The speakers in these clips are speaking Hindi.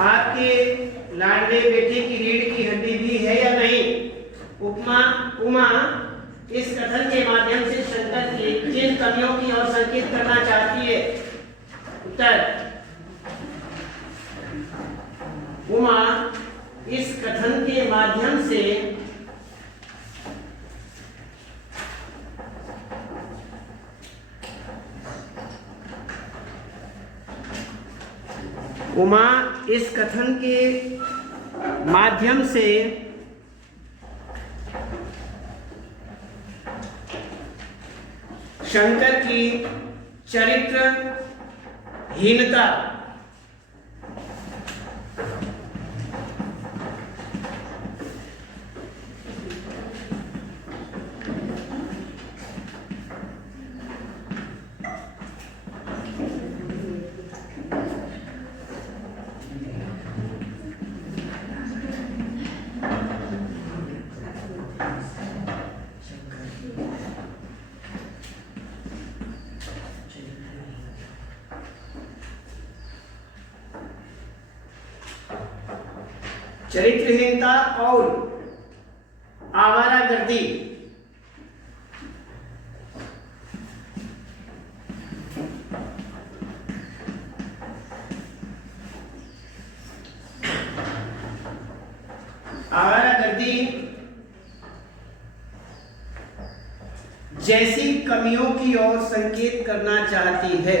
आपके लाडले बेटे की रीढ़ की हड्डी भी है या नहीं? उमा इस कथन के माध्यम से शंकर की किन कमियों की ओर संकेत करना चाहती है? उत्तर, उमा इस कथन के माध्यम से शंकर की चरित्रहीनता और आवारागर्दी जैसी कमियों की ओर संकेत करना चाहती है।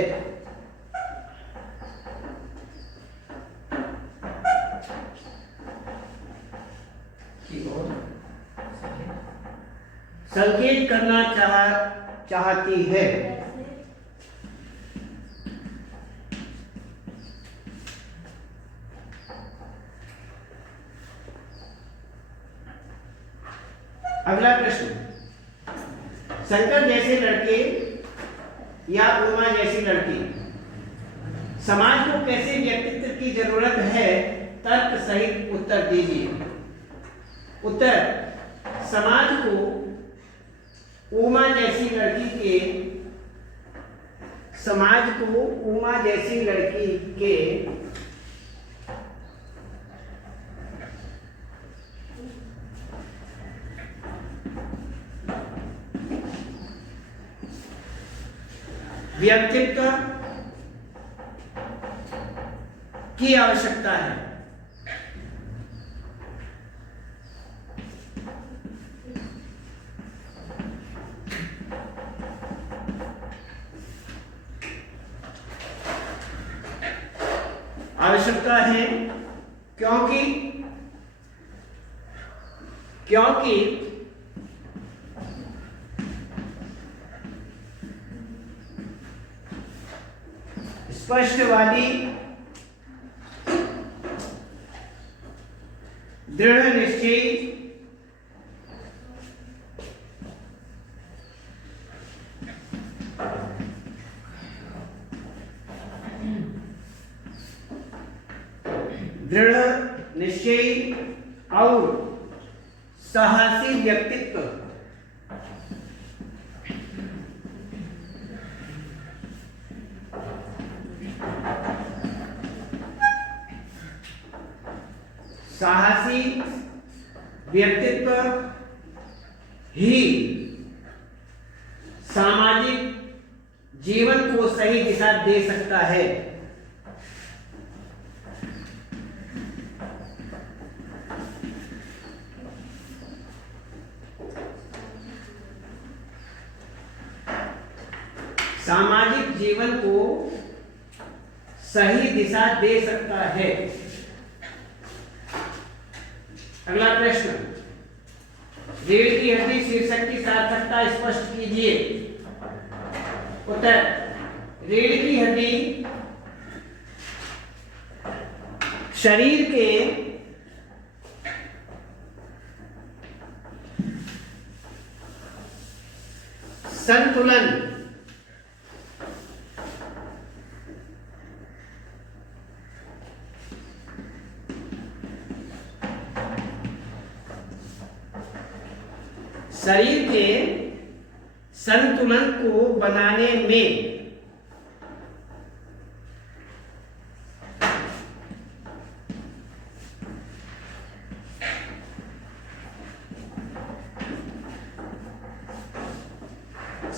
संकेत करना चाहती है। अगला प्रश्न, शंकर जैसे लड़के या उमा जैसी लड़की समाज को कैसे व्यक्तित्व की जरूरत है? तर्क सहित उत्तर दीजिए। उत्तर, समाज को उमा जैसी लड़की के व्यक्तित्व की आवश्यकता है। आवश्यकता है क्योंकि स्पष्टवादी, दृढ़ निश्चयी, और साहसी व्यक्तित्व ही सामाजिक जीवन को सही दिशा दे सकता है। सामाजिक जीवन को सही दिशा दे सकता है। अगला प्रश्न, रीढ़ की हड्डी शीर्षक की सार्थकता स्पष्ट कीजिए। उत्तर, रीढ़ की हड्डी शरीर के संतुलन को बनाने में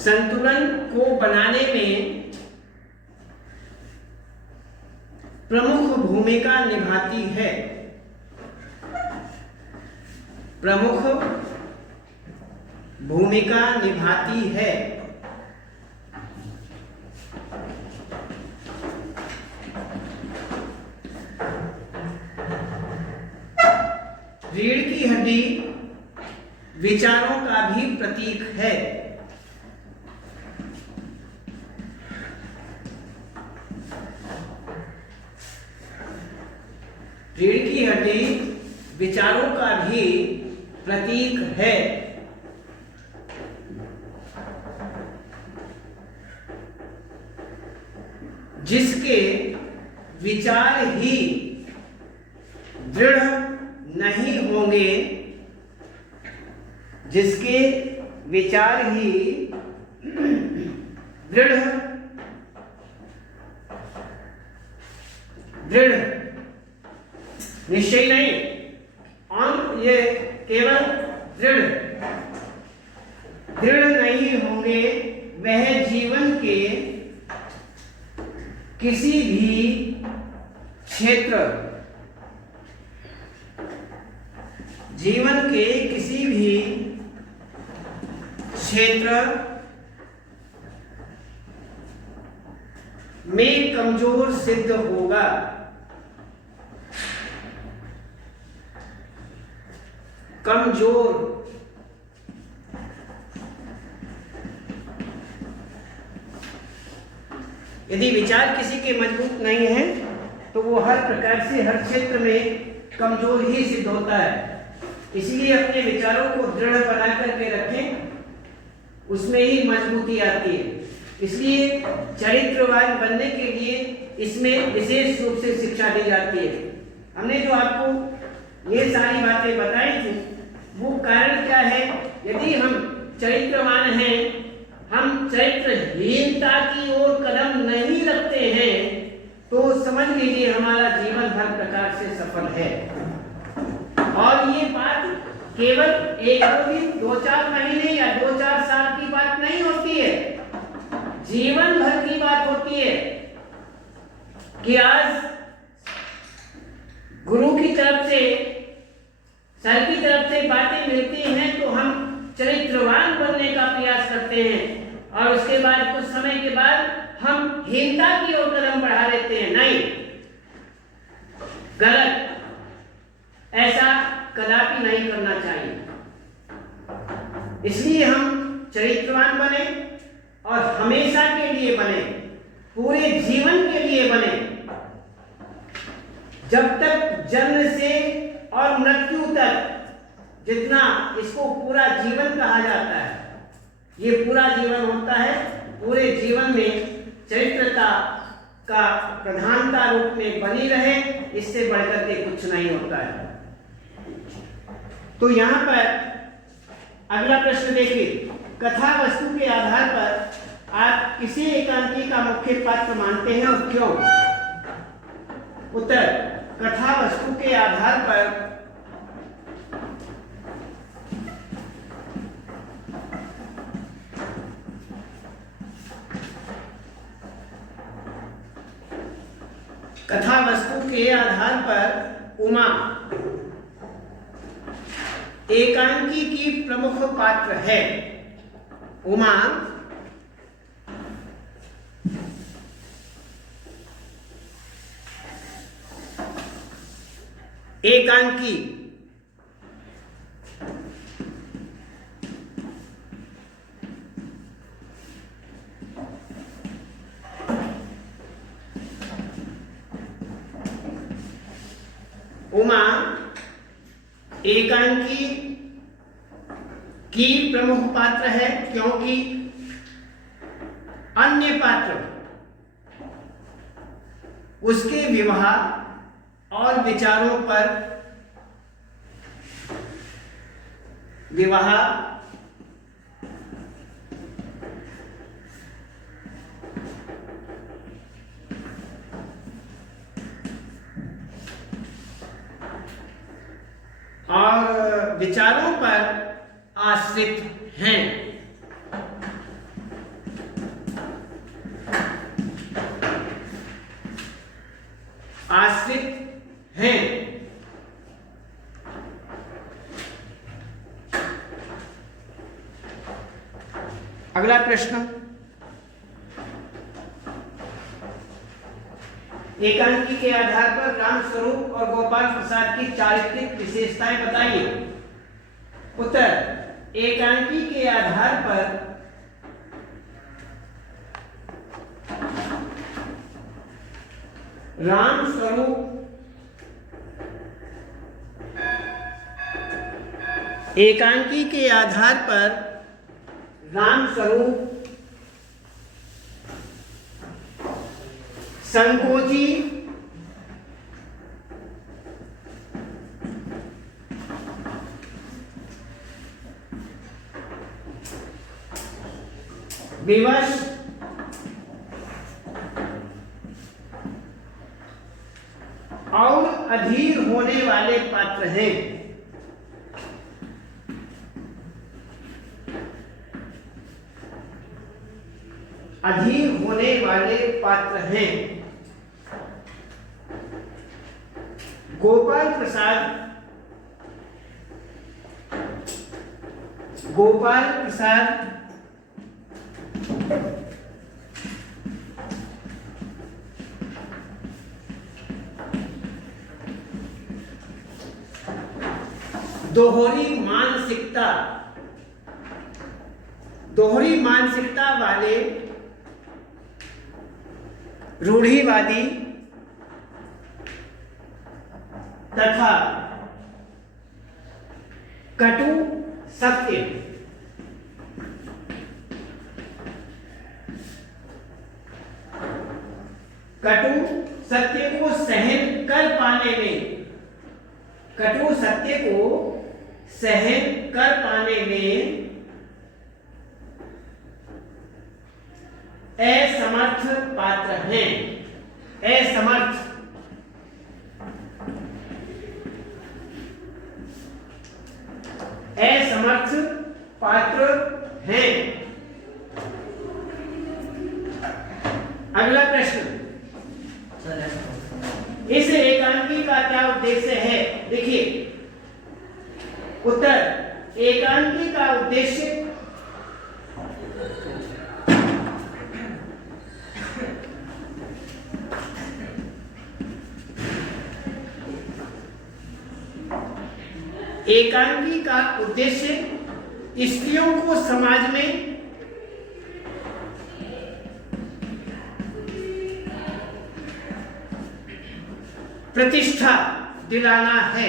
संतुलन को बनाने में प्रमुख भूमिका निभाती है। प्रमुख भूमिका निभाती है। रीढ़ की हड्डी विचारों का भी प्रतीक है। रीढ़ की हड्डी विचारों का भी प्रतीक है। जिसके विचार ही दृढ़ नहीं होंगे, जिसके विचार ही दृढ़ निश्चय नहीं, ये केवल दृढ़ नहीं होंगे, वह जीवन के किसी भी क्षेत्र, जीवन के किसी भी क्षेत्र में कमजोर सिद्ध होगा। कमजोर यदि विचार किसी के मजबूत नहीं है तो वो हर प्रकार से हर क्षेत्र में कमजोर ही सिद्ध होता है। इसलिए अपने विचारों को दृढ़ बना करके रखें, उसमें ही मजबूती आती है। इसलिए चरित्रवान बनने के लिए इसमें विशेष रूप से शिक्षा दी जाती है। हमने जो आपको ये सारी बातें बताई थी, वो कारण क्या है? यदि हम चरित्रवान हैं, हम चरित्रहीनता की ओर कदम नहीं रखते हैं, तो समझ लीजिए हमारा जीवन हर प्रकार से सफल है। और ये बात केवल एक दो दिन, 2-4 महीने या 2-4 साल की बात नहीं होती है, जीवन भर की बात होती है कि आज गुरु की तरफ से, सर की तरफ से बातें मिलती हैं तो हम चरित्रवान बनने का प्रयास करते हैं, और उसके बाद कुछ समय के बाद हम हीनता की ओर कदम बढ़ा लेते हैं। नहीं, गलत, ऐसा कदापि नहीं करना चाहिए। इसलिए हम चरित्रवान बने और हमेशा के लिए बने, पूरे जीवन के लिए बने। जब तक जन्म से और मृत्यु तक, जितना इसको पूरा जीवन कहा जाता है, ये पूरा जीवन होता है। पूरे जीवन में चरित्रता का प्रधानता रूप में बनी रहे, इससे बढ़कर के कुछ नहीं होता है। तो यहां पर अगला प्रश्न देखिए, कथा वस्तु के आधार पर आप किसी एकांकी का मुख्य पात्र मानते हैं और क्यों? उत्तर, कथा वस्तु के आधार पर कथा वस्तु के आधार पर उमा एकांकी की प्रमुख पात्र है। उमा एकांकी उमा एकांकी की प्रमुख पात्र है, क्योंकि अन्य पात्र उसके विवाह और विचारों पर विचारों पर आश्रित हैं। आश्रित हैं। अगला प्रश्न, एकांकी के आधार पर रामस्वरूप और गोपाल प्रसाद की चारित्रिक विशेषताएं बताइए। उत्तर, एकांकी के आधार पर रामस्वरूप एकांकी के आधार पर रामस्वरूप संकोची, विवश, और अधीर होने वाले पात्र हैं। अधीर होने वाले पात्र हैं। गोपाल प्रसाद दोहरी मानसिकता वाले रूढ़िवादी तथा कटु सत्य को सहन कर पाने में असमर्थ पात्र हैं। असमर्थ पात्र हैं। अगला प्रश्न, इस एकांकी का क्या उद्देश्य है? देखिए, उत्तर, एकांकी का उद्देश्य स्त्रियों को समाज में प्रतिष्ठा दिलाना है।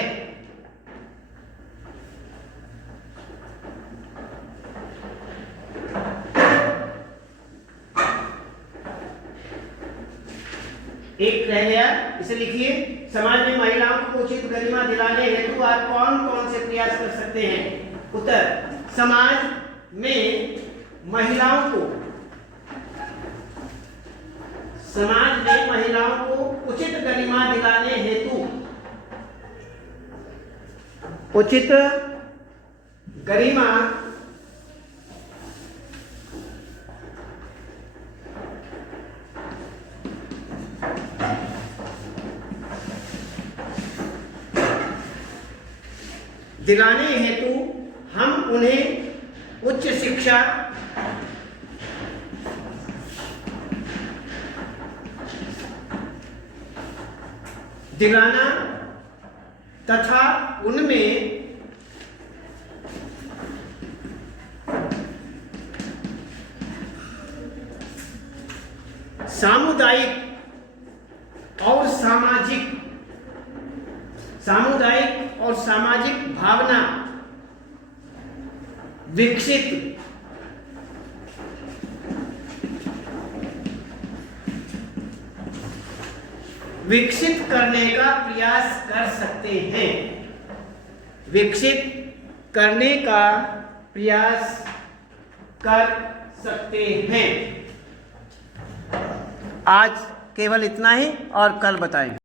एक रह गया, इसे लिखिए। समाज में महिलाओं को उचित गरिमा दिलाने हेतु आप कौन कौन से प्रयास कर सकते हैं? उत्तर, समाज में महिलाओं को उचित गरिमा दिलाने हेतु हम उन्हें उच्च शिक्षा दिलाना तथा उनमें सामुदायिक और सामाजिक भावना विकसित करने का प्रयास कर सकते हैं। आज केवल इतना ही और कल बताएंगे।